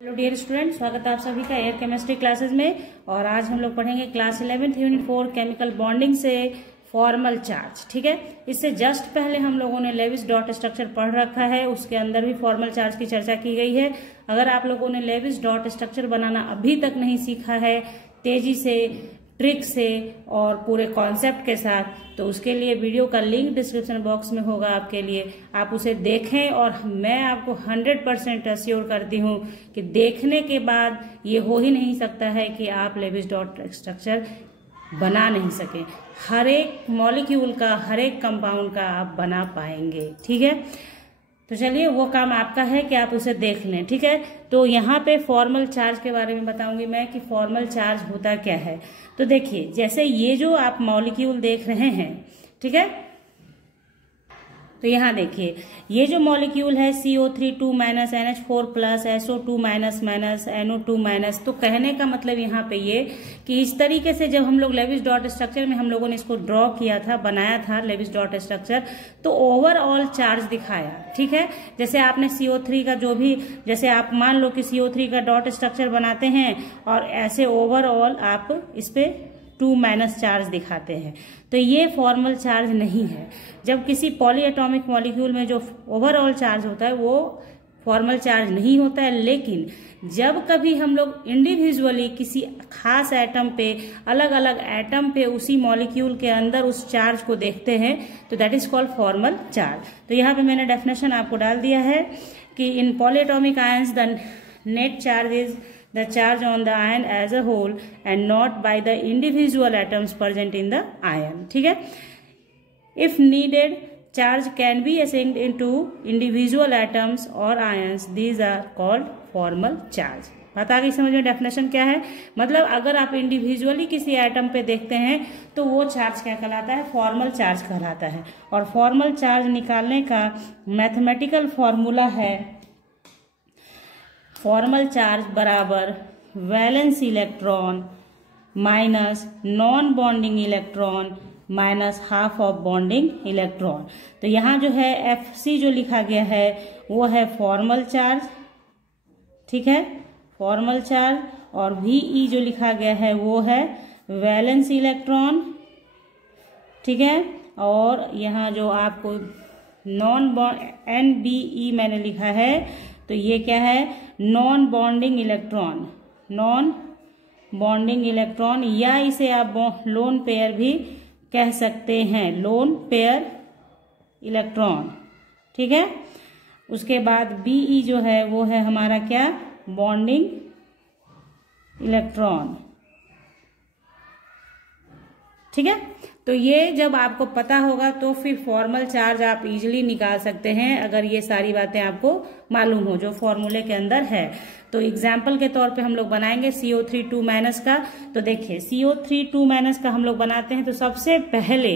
Hello dear student, स्वागत है आप सभी का एयर केमिस्ट्री क्लासेस में। और आज हम लोग पढ़ेंगे class 11th unit 4 chemical bonding से फॉर्मल चार्ज। ठीक है, इससे जस्ट पहले हम लोगों ने लेविस डॉट स्ट्रक्चर पढ़ रखा है, उसके अंदर भी फॉर्मल चार्ज की चर्चा की गई है। अगर आप लोगों ने लेविस डॉट स्ट्रक्चर बनाना अभी तक नहीं सीखा है तेजी से, ट्रिक से और पूरे कॉन्सेप्ट के साथ, तो उसके लिए वीडियो का लिंक डिस्क्रिप्शन बॉक्स में होगा आपके लिए, आप उसे देखें। और मैं आपको 100% अश्योर करती हूँ कि देखने के बाद ये हो ही नहीं सकता है कि आप लेविस डॉट स्ट्रक्चर बना नहीं सके। हर एक मॉलिक्यूल का, हर एक कंपाउंड का आप बना पाएंगे। ठीक है, तो चलिए वो काम आपका है कि आप उसे देख लें। ठीक है, तो यहाँ पे फॉर्मल चार्ज के बारे में बताऊंगी मैं कि फॉर्मल चार्ज होता क्या है। तो देखिए, जैसे ये जो आप मॉलिक्यूल देख रहे हैं, ठीक है, तो यहाँ देखिए ये जो मॉलिक्यूल है CO3 2 - NH4 plus SO2 - NO2 - तो कहने का मतलब यहाँ पे ये कि इस तरीके से जब हम लोग लेविस डॉट स्ट्रक्चर में हम लोगों ने इसको ड्रॉ किया था, बनाया था लेविस डॉट स्ट्रक्चर, तो ओवरऑल चार्ज दिखाया। ठीक है, जैसे आपने CO3 का जो भी, जैसे आप मान लो कि CO3 का डॉट स्ट्रक्चर बनाते हैं और ऐसे ओवरऑल आप इस पे 2 - चार्ज दिखाते हैं, तो ये फॉर्मल चार्ज नहीं है। जब किसी पॉलीएटॉमिक मॉलिक्यूल में जो ओवरऑल चार्ज होता है वो फॉर्मल चार्ज नहीं होता है। लेकिन जब कभी हम लोग इंडिविजुअली किसी खास एटम पे, अलग अलग एटम पे, उसी मॉलिक्यूल के अंदर उस चार्ज को देखते हैं, तो that is called formal charge. तो यहाँ पे मैंने डेफिनेशन आपको डाल दिया है कि in polyatomic ions the net charge is the charge on the ion as a whole and not by the individual atoms present in the ion. ठीक है, if needed charge can be assigned into individual atoms or ions, these are called formal charge। बात आ गई समझ में? Definition क्या है, मतलब अगर आप इंडिविजुअली किसी एटम पे देखते हैं तो वो चार्ज क्या कहलाता है? फॉर्मल चार्ज कहलाता है। और फॉर्मल चार्ज निकालने का मैथमेटिकल फॉर्मूला है फॉर्मल चार्ज बराबर valence electron minus non bonding electron minus half of bonding electron. तो यहाँ जो है FC जो लिखा गया है वो है फॉर्मल चार्ज, ठीक है, फॉर्मल चार्ज, और VE जो लिखा गया है वो है वैलेंस इलेक्ट्रॉन, ठीक है। और यहाँ जो आपको नॉन NBE मैंने लिखा है, तो ये क्या है? Non bonding electron, non bonding electron, या इसे आप लोन पेयर भी कह सकते हैं, लोन पेयर इलेक्ट्रॉन, ठीक है। उसके बाद BE जो है वो है हमारा क्या? बॉन्डिंग इलेक्ट्रॉन, ठीक है। तो ये जब आपको पता होगा तो फिर फॉर्मल चार्ज आप इजीली निकाल सकते हैं, अगर ये सारी बातें आपको मालूम हो जो फॉर्मूले के अंदर है। तो एग्जाम्पल के तौर पे हम लोग बनाएंगे CO3 2 का। तो देखिए CO3 2 का हम लोग बनाते हैं, तो सबसे पहले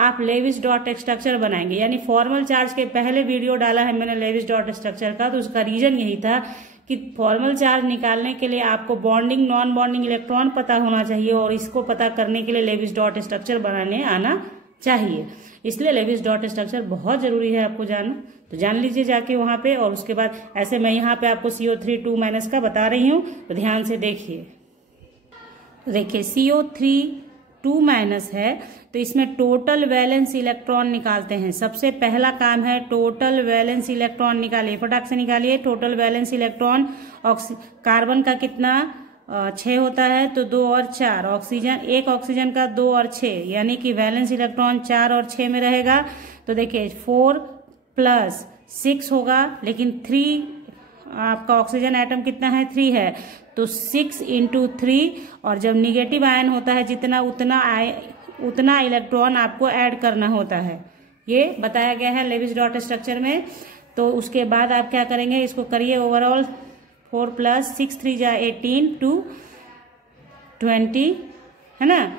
आप लेविस डॉट स्ट्रक्चर बनाएंगे, यानी फॉर्मल चार्ज के पहले वीडियो डाला है मैंने लेविस डॉट स्ट्रक्चर का, तो उसका रीजन यही था कि फॉर्मल चार्ज निकालने के लिए आपको बॉन्डिंग, नॉन बॉन्डिंग इलेक्ट्रॉन पता होना चाहिए, और इसको पता करने के लिए लेविस डॉट स्ट्रक्चर बनाने आना चाहिए। इसलिए लेविस डॉट स्ट्रक्चर बहुत जरूरी है आपको जानना, तो जान लीजिए जाके वहां पे। और उसके बाद ऐसे मैं यहाँ पे आपको CO3 2 का बता रही हूँ, तो ध्यान से देखिए। तो देखिए CO3 2 है, तो इसमें टोटल वैलेंस इलेक्ट्रॉन निकालते हैं। सबसे पहला काम है टोटल वैलेंस इलेक्ट्रॉन निकालिए, फटाक से निकालिए टोटल वैलेंस इलेक्ट्रॉन। कार्बन का कितना? 6 होता है, तो 2 और 4। ऑक्सीजन, एक ऑक्सीजन का 2 और 6, यानी कि वैलेंस इलेक्ट्रॉन 4 और 6 में रहेगा। तो देखिए 4 + 6 होगा, लेकिन 3 आपका ऑक्सीजन एटम कितना है? 3 है, तो 6 × 3, और जब निगेटिव आयन होता है जितना उतना इलेक्ट्रॉन आपको ऐड करना होता है, ये बताया गया है लेविस डॉट स्ट्रक्चर में। तो उसके बाद आप क्या करेंगे? इसको करिए ओवरऑल 4 + 6 3 = 18 2 20, है ना,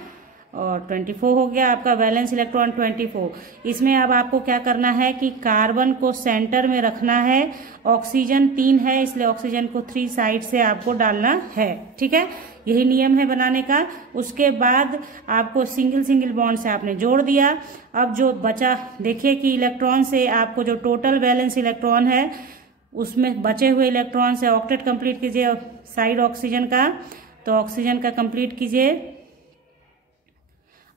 और 24 हो गया आपका वैलेंस इलेक्ट्रॉन 24। इसमें अब आपको क्या करना है कि कार्बन को सेंटर में रखना है। ऑक्सीजन 3 है, इसलिए ऑक्सीजन को 3 साइड से आपको डालना है, ठीक है। यही नियम है बनाने का। उसके बाद आपको सिंगल बॉन्ड से आपने जोड़ दिया। अब जो बचा देखिए कि इलेक्ट्रॉन से आपको जो टोटल वैलेंस इलेक्ट्रॉन है उसमें बचे हुए इलेक्ट्रॉन से ऑक्टेट कंप्लीट कीजिए साइड ऑक्सीजन का, तो ऑक्सीजन का कंप्लीट कीजिए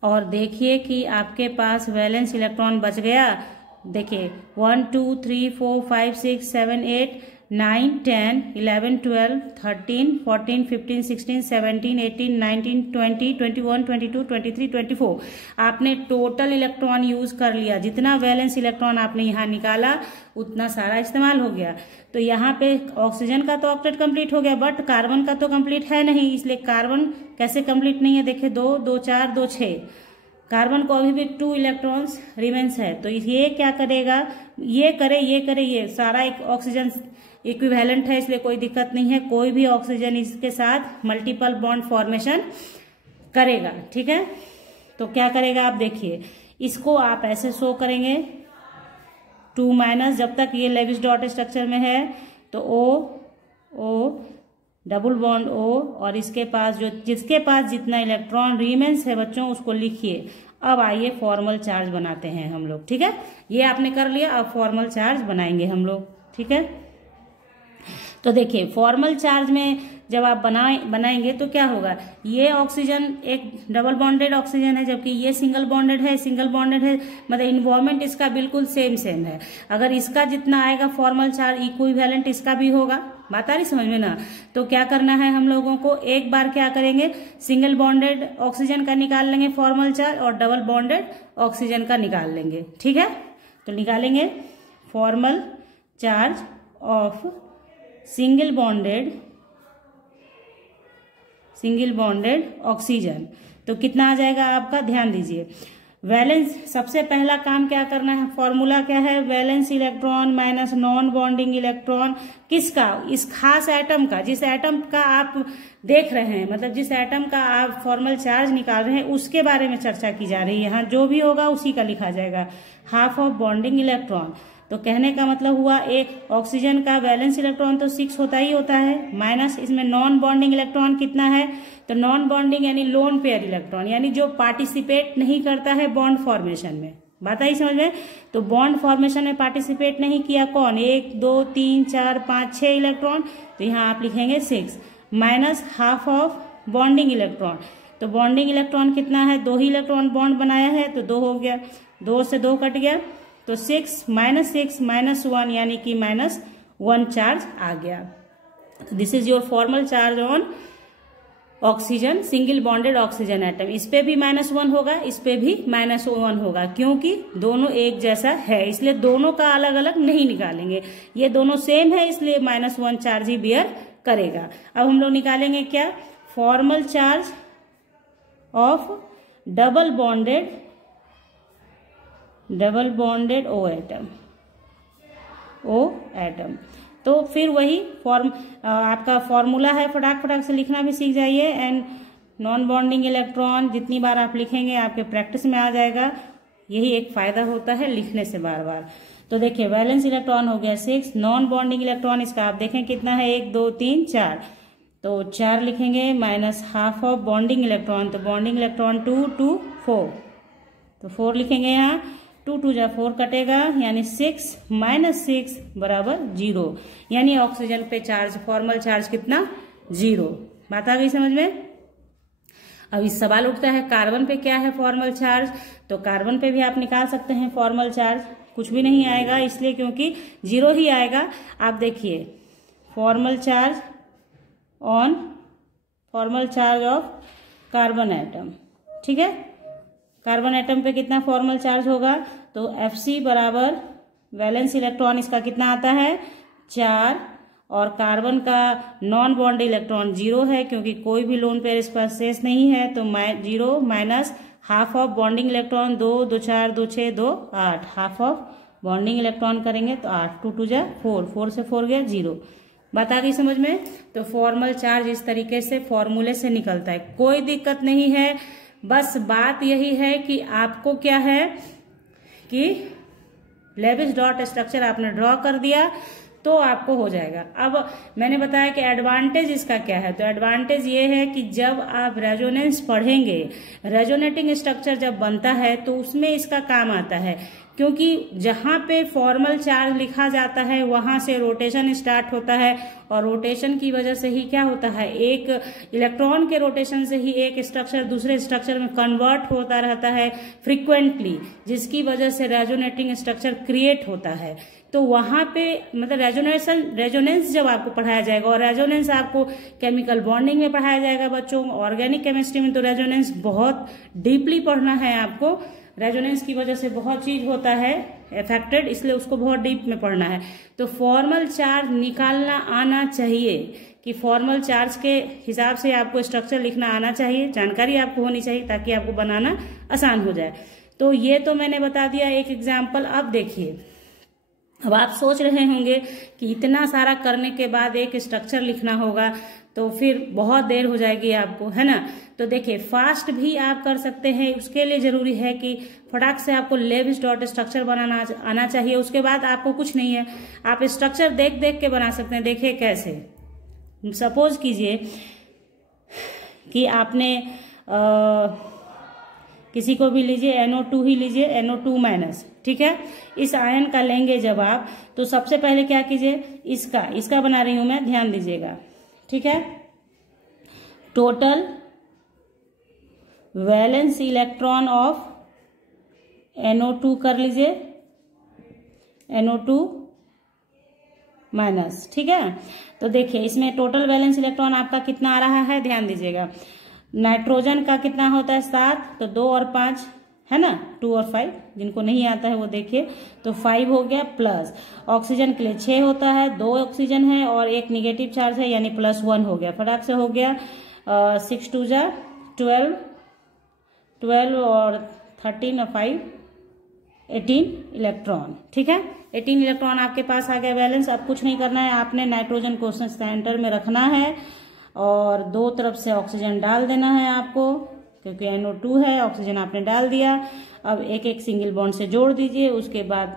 और देखिए कि आपके पास वैलेंस इलेक्ट्रॉन बच गया। देखिए 1 2 3 4 5 6 7 8 9 10 11 12 13 14 15 16 17 18 19 20 21 22 23 24 आपने टोटल इलेक्ट्रॉन यूज कर लिया। जितना वैलेंस इलेक्ट्रॉन आपने यहाँ निकाला उतना सारा इस्तेमाल हो गया। तो यहाँ पे ऑक्सीजन का तो ऑक्टेट कंप्लीट हो गया, बट कार्बन का तो कंप्लीट है नहीं, इसलिए कार्बन कैसे कंप्लीट नहीं है। देखिए 2 2 4 2 6, कार्बन को अभी भी 2 इलेक्ट्रॉन्स रिमेन्स है। तो ये क्या करेगा, ये करे ये सारा एक ऑक्सीजन इक्विवेलेंट है, इसलिए कोई दिक्कत नहीं है। कोई भी ऑक्सीजन इसके साथ मल्टीपल बॉन्ड फॉर्मेशन करेगा, ठीक है। तो क्या करेगा आप देखिए, इसको आप ऐसे शो करेंगे 2- जब तक ये लेविस डॉट स्ट्रक्चर में है तो O डबल बॉन्ड O और इसके पास जिसके पास जितना इलेक्ट्रॉन रिमेन्स है बच्चों उसको लिखिए। अब आइए फॉर्मल चार्ज बनाते हैं हम लोग, ठीक है। ये आपने कर लिया, अब फॉर्मल चार्ज बनाएंगे हम लोग, ठीक है। तो देखिए फॉर्मल चार्ज में जब आप बनाएंगे तो क्या होगा, ये ऑक्सीजन एक डबल बॉन्डेड ऑक्सीजन है जबकि ये सिंगल बॉन्डेड है, मतलब इन्वॉल्वमेंट इसका बिल्कुल सेम है। अगर इसका जितना आएगा फॉर्मल चार्ज इक्विवेलेंट इसका भी होगा। बात आ रही समझ में ना। तो क्या करना है हम लोगों को, एक बार क्या करेंगे सिंगल बॉन्डेड ऑक्सीजन का निकाल लेंगे फॉर्मल चार्ज और डबल बॉन्डेड ऑक्सीजन का निकाल लेंगे, ठीक है। तो निकालेंगे formal charge of single bonded oxygen. तो कितना आ जाएगा आपका, ध्यान दीजिए। वैलेंस सबसे पहला काम क्या करना है, फॉर्मूला क्या है, valence electron minus non bonding electron किसका, इस खास एटम का, जिस एटम का आप देख रहे हैं, मतलब जिस एटम का आप फॉर्मल चार्ज निकाल रहे हैं उसके बारे में चर्चा की जा रही है। यहाँ जो भी होगा उसी का लिखा जाएगा, हाफ ऑफ बॉन्डिंग इलेक्ट्रॉन। तो कहने का मतलब हुआ एक ऑक्सीजन का वैलेंस इलेक्ट्रॉन तो 6 होता ही होता है, माइनस इसमें नॉन बॉन्डिंग इलेक्ट्रॉन कितना है, तो नॉन बॉन्डिंग यानी लोन पेयर इलेक्ट्रॉन, यानी जो पार्टिसिपेट नहीं करता है बॉन्ड फॉर्मेशन में। बात आई समझ में। तो बॉन्ड फॉर्मेशन में पार्टिसिपेट नहीं किया कौन, 1 2 3 4 5 6 इलेक्ट्रॉन, तो यहाँ आप लिखेंगे 6 minus half of bonding electron. तो बॉन्डिंग इलेक्ट्रॉन कितना है, 2 ही इलेक्ट्रॉन बॉन्ड बनाया है तो 2 हो गया, 2 से 2 कट गया, तो 6 माइनस 1 यानी कि -1 चार्ज आ गया। This is your formal charge on oxygen, single bonded oxygen atom. इस पे भी -1 होगा, इस पे भी -1 होगा, क्योंकि दोनों एक जैसा है, इसलिए दोनों का अलग अलग नहीं निकालेंगे। ये दोनों सेम है इसलिए -1 चार्ज ही बियर करेगा। अब हम लोग निकालेंगे क्या, formal charge of double bonded O atom. तो फिर वही आपका फॉर्मूला है, फटाक से लिखना भी सीख जाइए। एंड नॉन बॉन्डिंग इलेक्ट्रॉन जितनी बार आप लिखेंगे आपके प्रैक्टिस में आ जाएगा, यही एक फायदा होता है लिखने से बार बार। तो देखिए वैलेंस इलेक्ट्रॉन हो गया 6, नॉन बॉन्डिंग इलेक्ट्रॉन इसका आप देखें कितना है, 1 2 3 4, तो 4 लिखेंगे minus half of bonding electron, तो बॉन्डिंग इलेक्ट्रॉन 2 2 4, तो 4 लिखेंगे यहाँ, 2 2 जा 4 कटेगा, यानी 6 - 6 बराबर 0, यानी ऑक्सीजन पे चार्ज फॉर्मल चार्ज कितना 0। बात आ गई समझ में। अब इस सवाल उठता है कार्बन पे क्या है फॉर्मल चार्ज, तो कार्बन पे भी आप निकाल सकते हैं फॉर्मल चार्ज, कुछ भी नहीं आएगा इसलिए क्योंकि 0 ही आएगा। आप देखिए formal charge of carbon atom, ठीक है। कार्बन एटम पे कितना फॉर्मल चार्ज होगा, तो Fc बराबर वैलेंस इलेक्ट्रॉन इसका कितना आता है 4, और कार्बन का नॉन बॉन्ड इलेक्ट्रॉन 0 है क्योंकि कोई भी लोन पेयर इस पर शेष नहीं है, तो 0 minus half of bonding electron 2 2 4 2 6 2 8, half of bonding electron करेंगे तो 8, 2 2 जा 4, 4 से 4 गया 0। बात आ गई समझ में। तो फॉर्मल चार्ज इस तरीके से फॉर्मूले से निकलता है, कोई दिक्कत नहीं है। बस बात यही है कि आपको क्या है कि लेविस डॉट स्ट्रक्चर आपने ड्रॉ कर दिया तो आपको हो जाएगा। अब मैंने बताया कि एडवांटेज इसका क्या है, तो एडवांटेज ये है कि जब आप रेजोनेंस पढ़ेंगे, रेजोनेटिंग स्ट्रक्चर जब बनता है तो उसमें इसका काम आता है। क्योंकि जहां पे फॉर्मल चार्ज लिखा जाता है वहां से रोटेशन स्टार्ट होता है, और रोटेशन की वजह से ही क्या होता है, एक इलेक्ट्रॉन के रोटेशन से ही एक स्ट्रक्चर दूसरे स्ट्रक्चर में कन्वर्ट होता रहता है फ्रीक्वेंटली, जिसकी वजह से रेजोनेटिंग स्ट्रक्चर क्रिएट होता है। तो वहां पे मतलब रेजोनेंस जब आपको पढ़ाया जाएगा, और रेजोनेंस आपको केमिकल बॉन्डिंग में पढ़ाया जाएगा बच्चों, ऑर्गेनिक केमिस्ट्री में तो रेजोनेंस बहुत डीपली पढ़ना है आपको। रेजोनेंस की वजह से बहुत चीज होता है इफेक्टेड, इसलिए उसको बहुत डीप में पढ़ना है। तो फॉर्मल चार्ज निकालना आना चाहिए, कि फॉर्मल चार्ज के हिसाब से आपको स्ट्रक्चर लिखना आना चाहिए, जानकारी आपको होनी चाहिए, ताकि आपको बनाना आसान हो जाए। तो ये तो मैंने बता दिया एक एग्जाम्पल। अब देखिए, अब आप सोच रहे होंगे कि इतना सारा करने के बाद एक स्ट्रक्चर लिखना होगा तो फिर बहुत देर हो जाएगी आपको, है ना। तो देखिए, फास्ट भी आप कर सकते हैं, उसके लिए जरूरी है कि फटाक से आपको लेविस डॉट स्ट्रक्चर बनाना आना चाहिए। उसके बाद आपको कुछ नहीं है, आप स्ट्रक्चर देख देख के बना सकते हैं। देखिए कैसे, सपोज कीजिए कि आपने किसी को भी लीजिए, NO2 ही लीजिए, NO2-, ठीक है। इस आयन का लेंगे जब आप, तो सबसे पहले क्या कीजिए, इसका बना रही हूं मैं, ध्यान दीजिएगा, ठीक है। Total valence electron of NO2 कर लीजिए, NO2-, ठीक है। तो देखिए, इसमें टोटल वैलेंस इलेक्ट्रॉन आपका कितना आ रहा है, ध्यान दीजिएगा। नाइट्रोजन का कितना होता है, 7, तो 2 और 5 है ना, 2 और 5, जिनको नहीं आता है वो देखिए, तो 5 हो गया। प्लस ऑक्सीजन के लिए 6 होता है, 2 ऑक्सीजन है और एक निगेटिव चार्ज है, यानी +1 हो गया, फटाक से हो गया। 6 2 जा 12, 12 और 13 और 5 18 इलेक्ट्रॉन, ठीक है। 18 इलेक्ट्रॉन आपके पास आ गया बैलेंस। अब कुछ नहीं करना है, आपने नाइट्रोजन को सेंटर में रखना है और दो तरफ से ऑक्सीजन डाल देना है आपको, क्योंकि NO2 है, ऑक्सीजन आपने डाल दिया। अब एक एक सिंगल बॉन्ड से जोड़ दीजिए, उसके बाद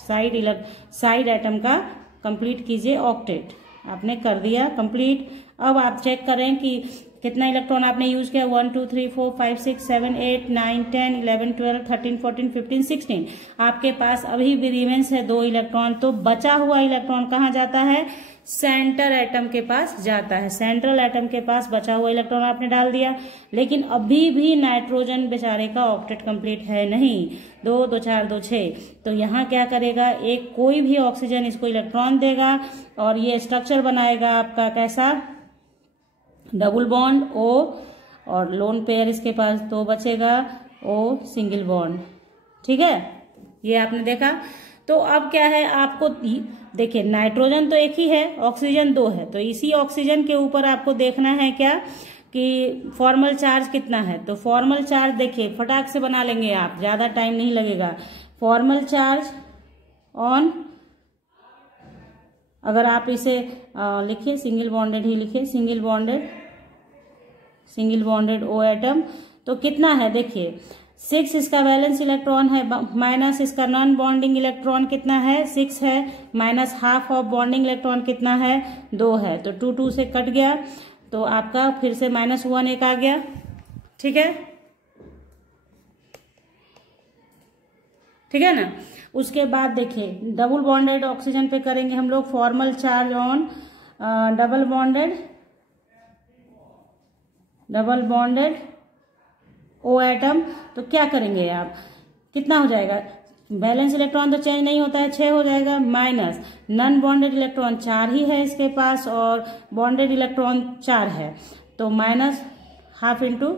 साइड एटम का कंप्लीट कीजिए ऑक्टेट, आपने कर दिया कंप्लीट। अब आप चेक करें कि कितना इलेक्ट्रॉन आपने यूज किया, 1 2 3 4 5 6 7 8 9 10 11 12 13 14 15 16, आपके पास अभी भी रिमेंस है 2 इलेक्ट्रॉन। तो बचा हुआ इलेक्ट्रॉन कहाँ जाता है, सेंटर एटम के पास जाता है। सेंट्रल एटम के पास बचा हुआ इलेक्ट्रॉन आपने डाल दिया, लेकिन अभी भी नाइट्रोजन बेचारे का ऑक्टेट कंप्लीट है नहीं, 2 2 4 2 6। तो यहाँ क्या करेगा, एक कोई भी ऑक्सीजन इसको इलेक्ट्रॉन देगा और ये स्ट्रक्चर बनाएगा आपका कैसा, डबल बॉन्ड O, और लोन पेयर इसके पास 2 बचेगा, O सिंगल बॉन्ड, ठीक है। ये आपने देखा। तो अब क्या है, आपको देखिए नाइट्रोजन तो एक ही है, ऑक्सीजन 2 है, तो इसी ऑक्सीजन के ऊपर आपको देखना है क्या कि फॉर्मल चार्ज कितना है। तो फॉर्मल चार्ज देखिए फटाक से बना लेंगे आप, ज्यादा टाइम नहीं लगेगा। फॉर्मल चार्ज ऑन, अगर आप इसे लिखिए सिंगल बॉन्डेड ही लिखिए, सिंगल बॉन्डेड O एटम, तो कितना है देखिए 6 इसका वैलेंस इलेक्ट्रॉन है, माइनस इसका नॉन बॉन्डिंग इलेक्ट्रॉन कितना है, 6 है, minus half of bonding electron कितना है, 2 है, तो 2 2 से कट गया, तो आपका फिर से -1 एक आ गया, ठीक है, ठीक है ना। उसके बाद देखिए डबल बॉन्डेड ऑक्सीजन पे करेंगे हम लोग, formal charge on double bonded O atom. तो क्या करेंगे आप, कितना हो जाएगा, बैलेंस इलेक्ट्रॉन तो चेंज नहीं होता है, 6 हो जाएगा, माइनस नॉन बॉन्डेड इलेक्ट्रॉन 4 ही है इसके पास और बॉन्डेड इलेक्ट्रॉन 4 है, तो माइनस हाफ इंटू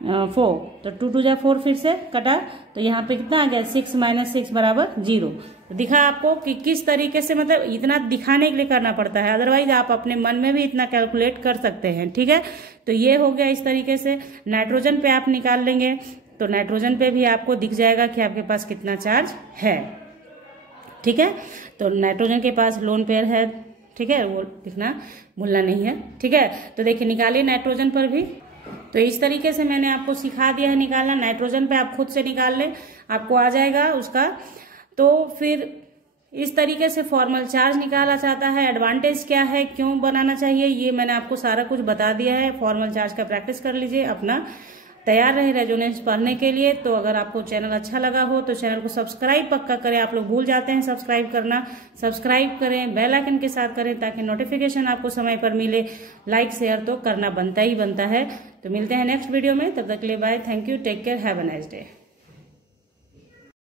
4, तो 2 2 जा 4 फिर से कटा, तो यहाँ पे कितना आ गया, 6 - 6 = 0। दिखा आपको कि किस तरीके से, मतलब इतना दिखाने के लिए करना पड़ता है, अदरवाइज आप अपने मन में भी इतना कैलकुलेट कर सकते हैं, ठीक है। तो ये हो गया इस तरीके से। नाइट्रोजन पे आप निकाल लेंगे, तो नाइट्रोजन पे भी आपको दिख जाएगा कि आपके पास कितना चार्ज है, ठीक है। तो नाइट्रोजन के पास लोन पेयर है, ठीक है, वो लिखना भूलना नहीं है, ठीक है। तो देखिए निकालिए नाइट्रोजन पर भी। तो इस तरीके से मैंने आपको सिखा दिया है निकालना। नाइट्रोजन पे आप खुद से निकाल लें, आपको आ जाएगा उसका। तो फिर इस तरीके से फॉर्मल चार्ज निकाला जाता है। एडवांटेज क्या है, क्यों बनाना चाहिए, ये मैंने आपको सारा कुछ बता दिया है। फॉर्मल चार्ज का प्रैक्टिस कर लीजिए अपना, तैयार रहे रेजोनेंस पढ़ने के लिए। तो अगर आपको चैनल अच्छा लगा हो तो चैनल को सब्सक्राइब पक्का करें। आप लोग भूल जाते हैं सब्सक्राइब करना, सब्सक्राइब करें, बेल आइकन के साथ करें ताकि नोटिफिकेशन आपको समय पर मिले। लाइक शेयर तो करना बनता ही बनता है। तो मिलते हैं नेक्स्ट वीडियो में, तब तक के लिए bye, thank you, take care, have a nice day.